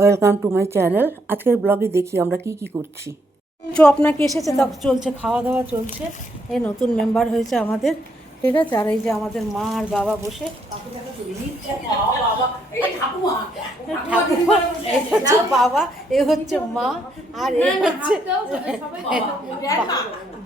Welcome to my channel. আজকের ব্লগে দেখি আমরা কি করছি। আপনাকে এসেছে, তখন চলছে খাওয়া দাওয়া চলছে। এই নতুন মেম্বার হয়েছে আমাদের, ঠিক আছে। আর এই যে আমাদের মা আর বাবা বসে, বাবা এ হচ্ছে মা, আর এ হচ্ছে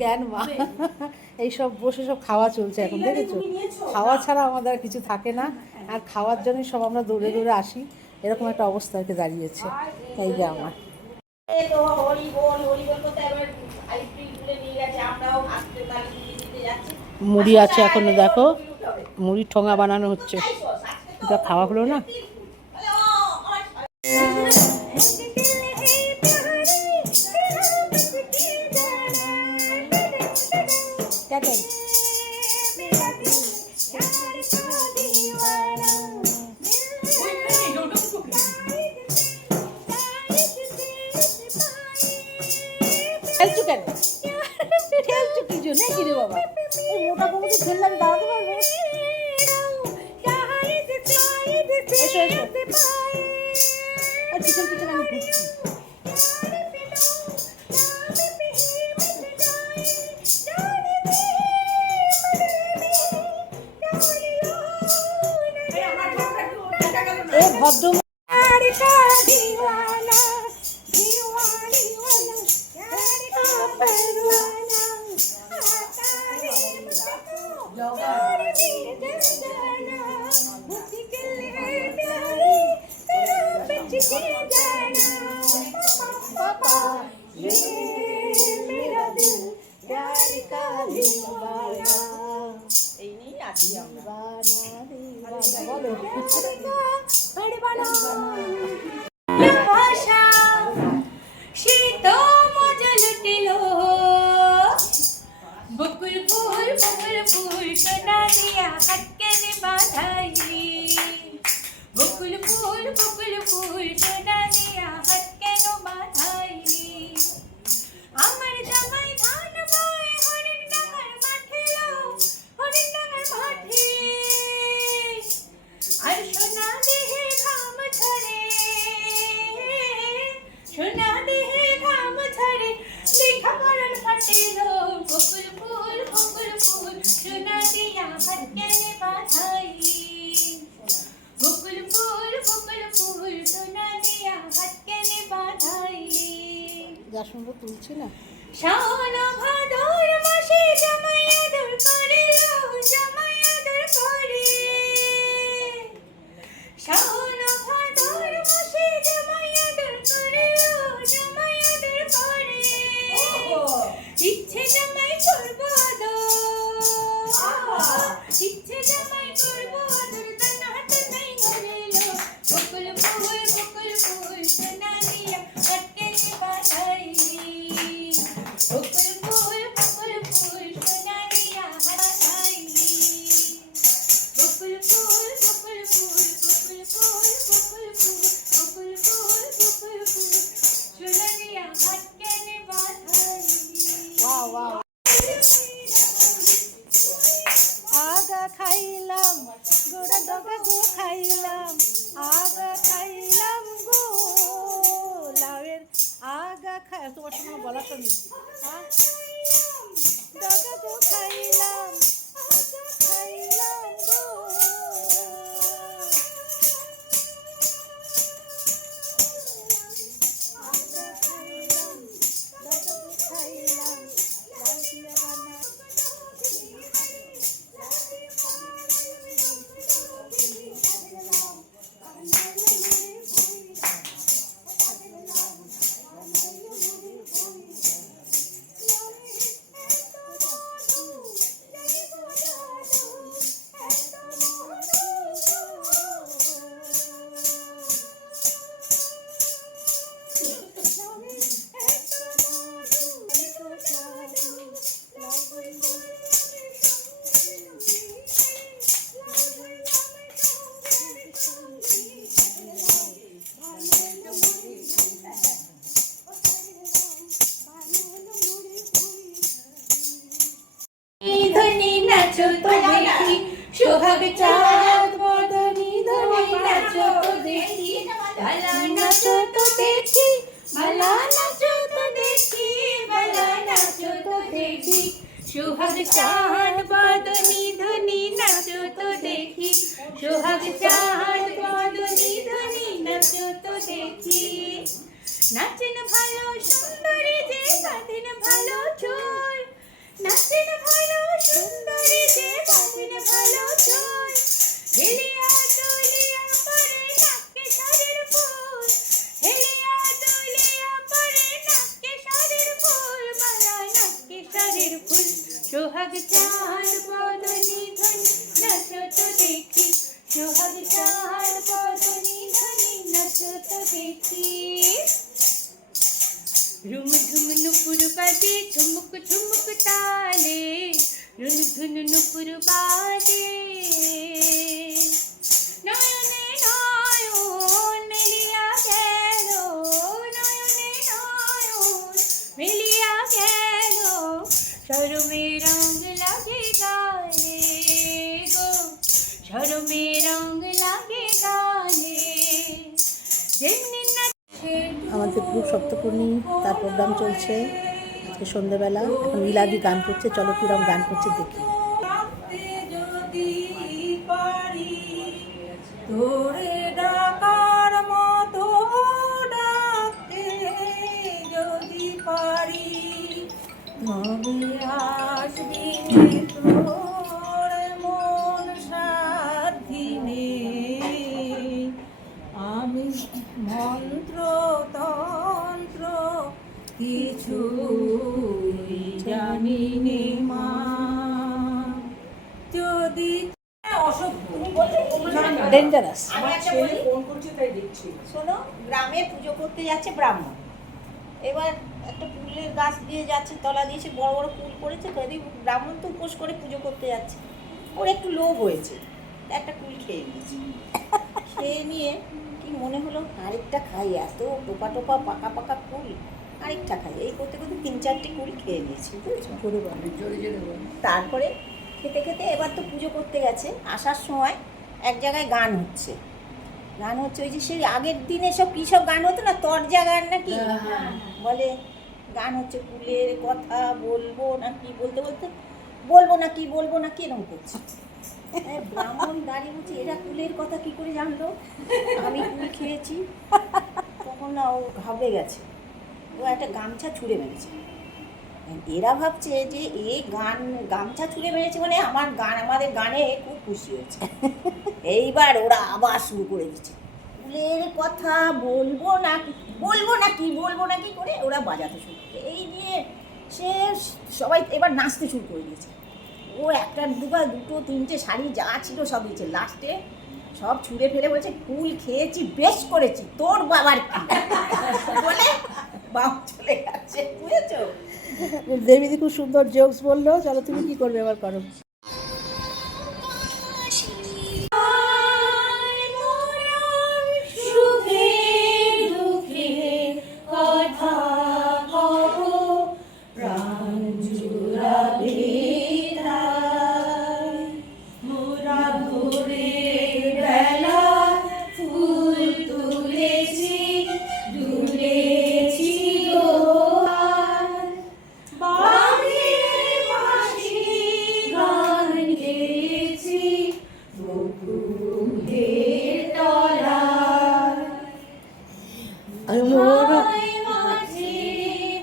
জ্ঞান মা। এইসব বসে সব খাওয়া চলছে এখন, দেখেছো। খাওয়া ছাড়া আমাদের আর কিছু থাকে না, আর খাওয়ার জন্যই সব আমরা দৌড়ে দৌড়ে আসি। এরকম একটা অবস্থা আর কি দাঁড়িয়েছে। এই যে আমার মুড়ি আছে এখনো, দেখো মুড়ি ঠোঙা বানানো হচ্ছে। এটা খাওয়া হলো না। খেলছো কেন? খেলছো কি জন্য? কি রে বাবা, এই মোটা বউকে খেললে আমি দাঁড়াতে পারবো? এসো এসো, পিছন পিছন আমি ঘুরছি। এ ভদ্র বকুল ফুল সোনা দিয়া হাতকে বাঁধাই। বকুল ফুল সোনা দিয়া হাতকে বাঁধাই। আমার জামাই ধান বয় হরিণ ডাঙার মাঠে লো, হরিণ ডাঙার মাঠে। আর সোনা দেহে ঘাম ঝরে, সোনা দেহে ঘাম ঝরে, লেখা পড়ার ফাটে লো। বকুল ফুল সোনা দিয়া হাতকে বাঁধাই। বকুল ফুল সোনা দিয়া হাতকে বাঁধাই। যা শুনবো তুলছি না। শাওন ভাদর মাসে জামাই আদর করে, জামাই আদর করে। শাওন ভাদর মাসে জামাই আদর করে, জামাই আদর করে। ইচ্ছে জামাই করবো আদর, ইচ্ছে জামাই করবো আদর, তার হাত নাই ধরে লো। বকুল ফুল সোনা দিয়া হাতকে বাঁধাই। বকুল ফুল সোনা দিয়া হাতকে বকুল ফুল সোনা দিয়া হাতকে বাঁধাই। আগা খাইলাম গোড়া ডগা গো খাইলাম, আগা খাইলাম গো লাউয়ের আগা খাই। তোমার সঙ্গে বলা শুনি, ডগা গো খাইলাম, আগা খাইলাম গো। আগা খাইলাম, ডগা গো খাইলাম, লাউ দিয়া বানা। নাচো তো দেখি, সোহাগ চাঁদ বদনি ধনি নাচো তো দেখি। বালা নাচো তো দেখি, বালা নাচো তো দেখি, বালা নাচো তো দেখি, সোহাগ চাঁদ বদনি ধনি নাচো তো দেখি, সোহাগ চাঁদ বদনি ধনি নাচো তো দেখি। নাচেন ভালো সুন্দরী যে বাঁধেন ভালো চোর, নাচেন ভালো সুন্দরী যে বাঁধেন ভালো চোর, হেলিয়া দোলিয়া পরে নাকে শাড়ির ফুল, হেলিয়া দোলিয়া পরে নাকে শাড়ির ফুল, মালা নাকে শাড়ির ফুল, সোহাগ চাঁদ বদনি ধনি নাচো তো দেখি, সোহাগ চাঁদ বদনি ধনি নাচো তো দেখি। ঝুম ঝুম নুপুর বাজে ঝুমুক ঝুমুক তালে, রুন ঝুন নুপুর বাজে, নয়নে নয়ন মিলিয়া গেল, নয়নে নয়ন মিলিয়া গেল, শরমে রঙ লাগে গালে গো, শরমে রঙ লাগে গালে, যেমনি আমাদের গ্রুপ সপ্তপূর্ণী তার প্রোগ্রাম চলছে আজকে সন্ধ্যেবেলা। এখন ইলাদি গান করছে, চলো কিরম গান করছে দেখি। যদি পারি তোরে ডাকার মতো ডাকতে যদি পারি, তবে আসবি তোর মন সাধিনে, আমি মন্ত্র তন্ত্র কিছু জানি নে মা, যদি ডেঞ্জারাস। আমি একটা বলি, শোনো, গ্রামে পুজো করতে যাচ্ছে ব্রাহ্মণ, এবার একটা কুলের গাছ দিয়ে যাচ্ছে, তলা দিয়েছে, বড় বড় কুল করেছে, তো এদিকে ব্রাহ্মণ তো উপোস করে পুজো করতে যাচ্ছে, ওর একটু লোভ হয়েছে, একটা কুল খেয়ে নিয়েছে। খেয়ে নিয়ে কি মনে হলো আরেকটা খাই, এত টোপা টোপা পাকা পাকা কুল, আরেকটা খাই, এই করতে করতে 3-4টি কুল খেয়ে নিয়েছে, বুঝেছো? তারপরে খেতে খেতে এবার তো পুজো করতে গেছে, আসার সময় এক জায়গায় গান হচ্ছে, গান হচ্ছে ওই যে সেই আগের দিনে সব কী সব গান হতো না, তরজা গান নাকি বলে, গান হচ্ছে কুলের কথা বলবো না কি, বলতে বলতে বলবো না কি বলবো না কি এরকম করছে। ব্রাহ্মণ দাঁড়িয়ে বলছে, এরা কুলের কথা কি করে জানলো, আমি কুল খেয়েছি। তখন না ও ঘাবড়ে গেছে, ও একটা গামছা ছুঁড়ে মেরেছে। এরা ভাবছে যে এ গান গামছা ছুঁড়ে মেরেছে মানে আমার গান, আমাদের গানে খুব খুশি হয়েছে। এইবার ওরা আবার শুরু করে দিচ্ছে, কুলের কথা বলবো না কি বলবো না কি বলবো না কি করে ওরা বাজাতে শুরু করে, এই নিয়ে সে সবাই এবার নাচতে শুরু করে দিয়েছে। ও একটা দুটো তিনটে শাড়ি যা ছিল সব দিয়েছে, লাস্টে সব ছুঁড়ে ফেলে বলছে, কুল খেয়েছি বেশ করেছি, তোর বাবার কি বলে বাপ চলে যাচ্ছে, বুঝেছো? দেবীদি খুব সুন্দর জোকস বললো, চলো তুমি কি করবে এবার করো। সুখে দুঃখে কথা কব, প্রাণ জুড়াবে তাই, মোরা ভোরের বেলা ফুল তুলেছি, দুলেছি দোয়ার, বাঁধে বাঁশি গান গেয়েছি বকুলের তলায়, মাঝে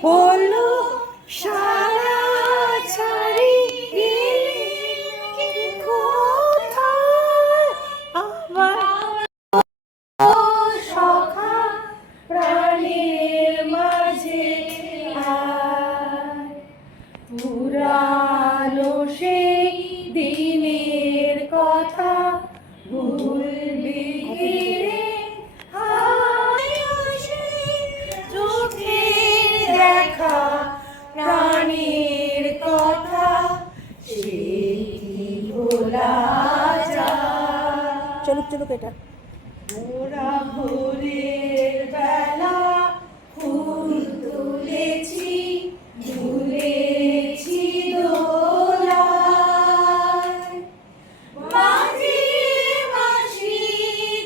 বললো সারা ছাড়ি কোথায় আমার সখা প্রাণের মাঝে আয়, পুরানো সেই দিনের কথা ভুলবি কি রে, চোখে দেখা প্রাণের কথা সে কি ভোলা যায়, চলুক চলুক এটা। মোরা ভোরের বেলা ফুল তুলেছি, দুলেছি দোলায়, বাঁধে বাঁশি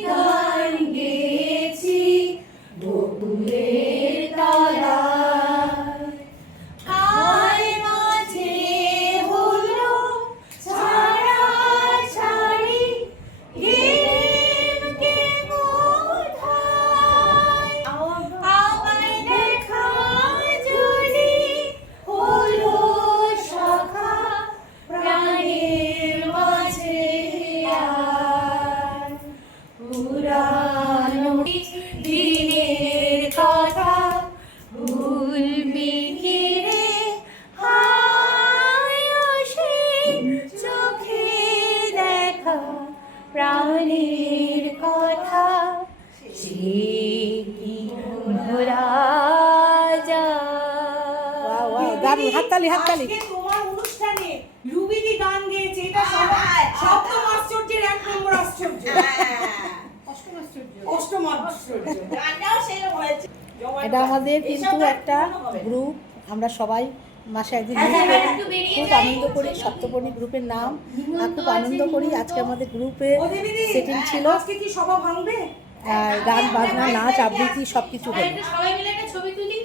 গান গেয়েছি দারুণ, হাততালি হাততালি। আজকে তোমার অনুষ্ঠানে রুবিদি গান গেয়েছে, এটা সপ্তম আশ্চর্যের 1 নম্বর আশ্চর্য। অষ্টম আশ্চর্য। গানটাও সেরকম হয়েছে। এটা আমাদের কিন্তু একটা গ্রুপ, আমরা সবাই মাসে একদিন হ্যাঁ, meet হ্যাঁ, করি, একটু বেরিয়ে খুব যাই। আনন্দ করি। সপ্তপর্ণী গ্রুপের নাম, আর খুব আনন্দ করি। আজকে আমাদের গ্রুপে ও দেবীদি, সেটিং ছিল, আজকে কি সভা ভাঙবে? আর গান বাজনা নাচ আবৃত্তি সব কিছু হলো। সবাই মিলে একটা ছবি তুলি।